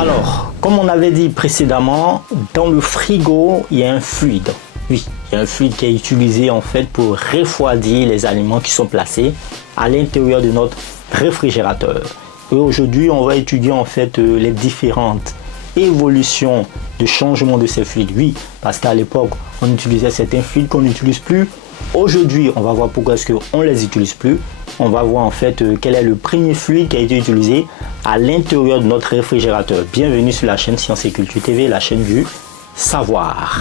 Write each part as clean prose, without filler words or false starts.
Alors, comme on avait dit précédemment, dans le frigo, il y a un fluide. Oui, il y a un fluide qui est utilisé en fait pour refroidir les aliments qui sont placés à l'intérieur de notre réfrigérateur. Et aujourd'hui, on va étudier en fait les différentes évolutions de changement de ces fluides. Oui, parce qu'à l'époque, on utilisait certains fluides qu'on n'utilise plus. Aujourd'hui, on va voir pourquoi est-ce qu'on ne les utilise plus. On va voir en fait quel est le premier fluide qui a été utilisé à l'intérieur de notre réfrigérateur. Bienvenue sur la chaîne Sciences et Culture TV, la chaîne du savoir.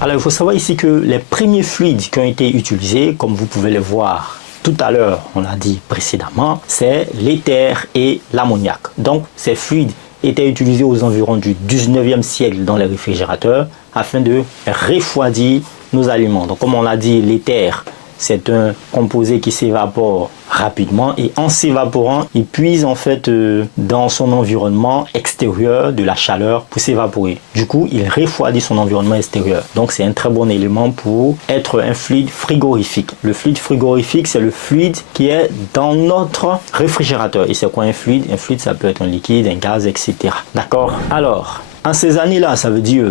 Alors, il faut savoir ici que les premiers fluides qui ont été utilisés, comme vous pouvez les voir tout à l'heure, on l'a dit précédemment, c'est l'éther et l'ammoniac. Donc, ces fluides étaient utilisés aux environs du 19e siècle dans les réfrigérateurs afin de refroidir nos aliments. Donc, comme on l'a dit, l'éther, c'est un composé qui s'évapore rapidement et en s'évaporant, il puise en fait dans son environnement extérieur de la chaleur pour s'évaporer. Du coup, il refroidit son environnement extérieur. Donc, c'est un très bon élément pour être un fluide frigorifique. Le fluide frigorifique, c'est le fluide qui est dans notre réfrigérateur. Et c'est quoi un fluide? Un fluide, ça peut être un liquide, un gaz, etc. D'accord? Alors, en ces années-là, ça veut dire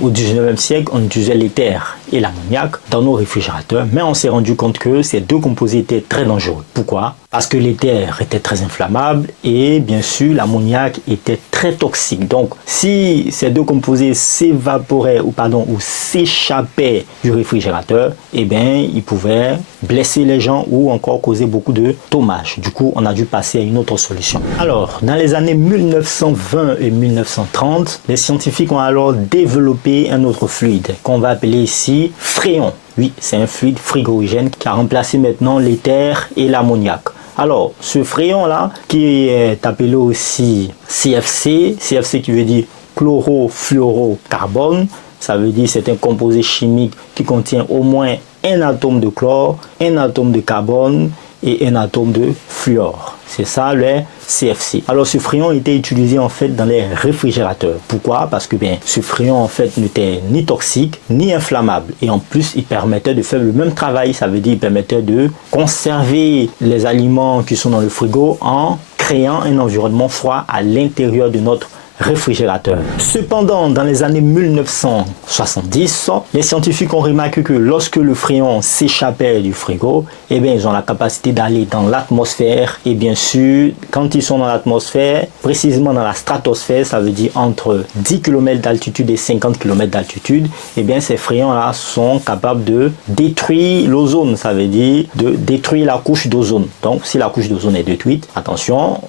au 19e siècle, on utilisait l'éther et l'ammoniac dans nos réfrigérateurs, mais on s'est rendu compte que ces deux composés étaient très dangereux. Pourquoi? Parce que l'éther était très inflammable et bien sûr l'ammoniac était très toxique. Donc si ces deux composés s'évaporaient ou s'échappaient du réfrigérateur, eh bien ils pouvaient blesser les gens ou encore causer beaucoup de dommages. Du coup, on a dû passer à une autre solution. Alors, dans les années 1920 et 1930, les scientifiques ont alors développé un autre fluide qu'on va appeler ici fréon. Oui, c'est un fluide frigorigène qui a remplacé maintenant l'éther et l'ammoniac. Alors, ce fréon-là, qui est appelé aussi CFC, CFC qui veut dire chlorofluorocarbone, ça veut dire c'est un composé chimique qui contient au moins un atome de chlore, un atome de carbone et un atome de fluor. C'est ça le CFC. Alors ce fréon était utilisé en fait dans les réfrigérateurs. Pourquoi? Parce que ce fréon en fait n'était ni toxique ni inflammable et en plus il permettait de faire le même travail. Ça veut dire il permettait de conserver les aliments qui sont dans le frigo en créant un environnement froid à l'intérieur de notre réfrigérateur. Cependant, dans les années 1970, les scientifiques ont remarqué que lorsque le fréon s'échappait du frigo, eh bien, ils ont la capacité d'aller dans l'atmosphère. Et bien sûr, quand ils sont dans l'atmosphère, précisément dans la stratosphère, ça veut dire entre 10 km d'altitude et 50 km d'altitude, eh bien, ces fréons-là sont capables de détruire l'ozone. Ça veut dire de détruire la couche d'ozone. Donc, si la couche d'ozone est détruite, attention,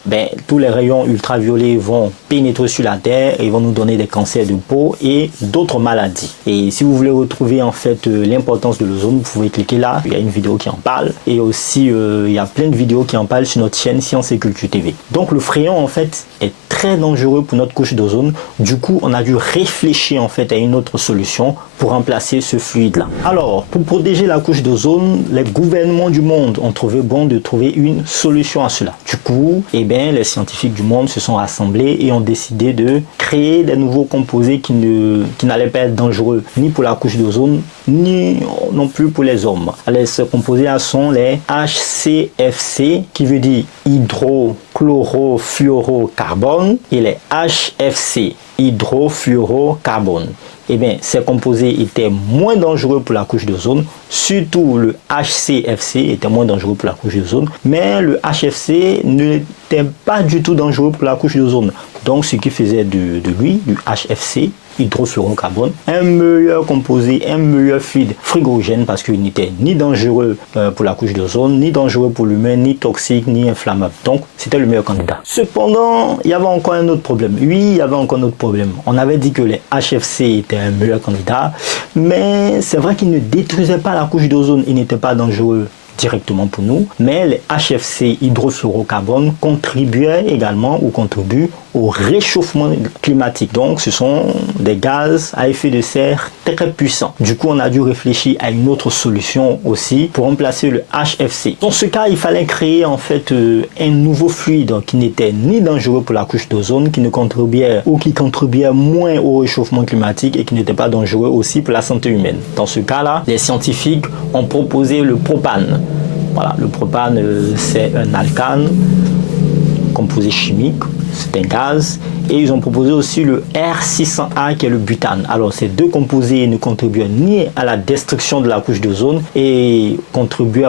tous les rayons ultraviolets vont pénétrer sur la terre et vont nous donner des cancers de peau et d'autres maladies. Et si vous voulez retrouver en fait l'importance de l'ozone, vous pouvez cliquer là, il y a une vidéo qui en parle et aussi il y a plein de vidéos qui en parlent sur notre chaîne Sciences et Culture TV. Donc le fréon en fait est très dangereux pour notre couche d'ozone. Du coup, on a dû réfléchir en fait à une autre solution pour remplacer ce fluide là. Alors, pour protéger la couche d'ozone, les gouvernements du monde ont trouvé bon de trouver une solution à cela. Du coup, les scientifiques du monde se sont rassemblés et ont décidé de créer des nouveaux composés qui n'allaient pas être dangereux ni pour la couche d'ozone ni non plus pour les hommes. Alors, ces composés-là sont les HCFC qui veut dire hydrochlorofluorocarbone et les HFC hydrofluorocarbone. Ces composés étaient moins dangereux pour la couche d'ozone, surtout le HCFC était moins dangereux pour la couche d'ozone, mais le HFC n'était pas du tout dangereux pour la couche d'ozone. Donc, ce qui faisait de lui, du HFC, hydrofluorocarbone, un meilleur composé, un meilleur fluide frigorigène parce qu'il n'était ni dangereux pour la couche d'ozone, ni dangereux pour l'humain, ni toxique, ni inflammable. Donc, c'était le meilleur candidat. Cependant, il y avait encore un autre problème. Oui, il y avait encore un autre problème. On avait dit que les HFC étaient un meilleur candidat, mais c'est vrai qu'ils ne détruisaient pas la couche d'ozone, ils n'étaient pas dangereux directement pour nous, mais les HFC hydrofluorocarbone contribuent au réchauffement climatique. Donc ce sont des gaz à effet de serre très puissants. Du coup, on a dû réfléchir à une autre solution aussi pour remplacer le HFC. Dans ce cas, il fallait créer en fait un nouveau fluide qui n'était ni dangereux pour la couche d'ozone, qui contribuait moins au réchauffement climatique et qui n'était pas dangereux aussi pour la santé humaine. Dans ce cas-là, les scientifiques ont proposé le propane. Voilà, le propane, c'est un alcane, composé chimique, c'est un gaz. Et ils ont proposé aussi le R600A qui est le butane. Alors ces deux composés ne contribuent ni à la destruction de la couche d'ozone et contribuent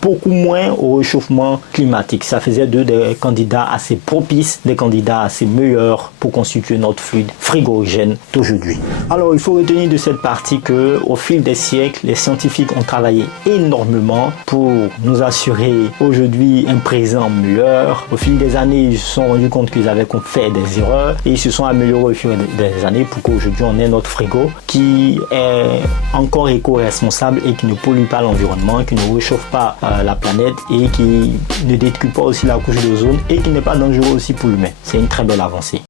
beaucoup moins au réchauffement climatique. Ça faisait d'eux des candidats assez propices, des candidats assez meilleurs pour constituer notre fluide frigorigène d'aujourd'hui. Alors il faut retenir de cette partie que au fil des siècles, les scientifiques ont travaillé énormément pour nous assurer aujourd'hui un présent meilleur. Au fil des années, ils se sont rendus compte qu'ils avaient fait des erreurs et ils se sont améliorés au fil des années pour qu'aujourd'hui on ait notre frigo qui est encore éco-responsable et qui ne pollue pas l'environnement, qui ne réchauffe pas la planète et qui ne détruit pas aussi la couche d'ozone et qui n'est pas dangereux aussi pour l'humain. C'est une très belle avancée.